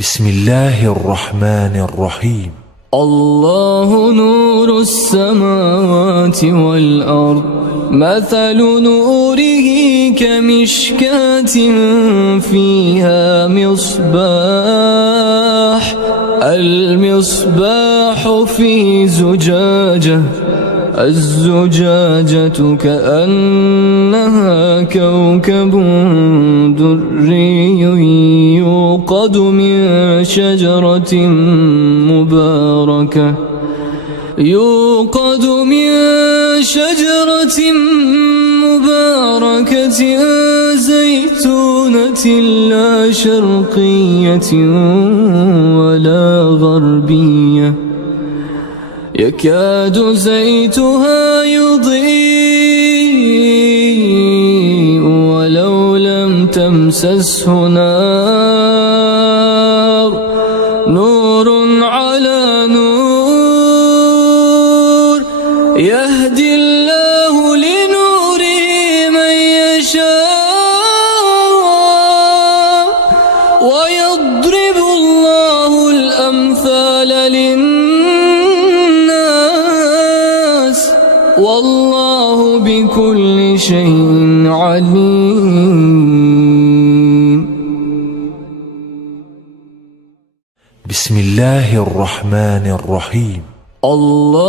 بسم الله الرحمن الرحيم. الله نور السماوات والأرض، مثل نوره كمشكاة فيها مصباح، المصباح في زجاجة، الزجاجة كأنها كوكب دري يوقد من شجرة مباركة زيتونة لا شرقية ولا غربية، يكاد زيتها يضيء ولو لم تمسسه نار، نور على نور، يهدي الله لنوره من يشاء، ويضرب الله الأمثال للناس، والله بكل شيء عليم. بسم الله الرحمن الرحيم. الله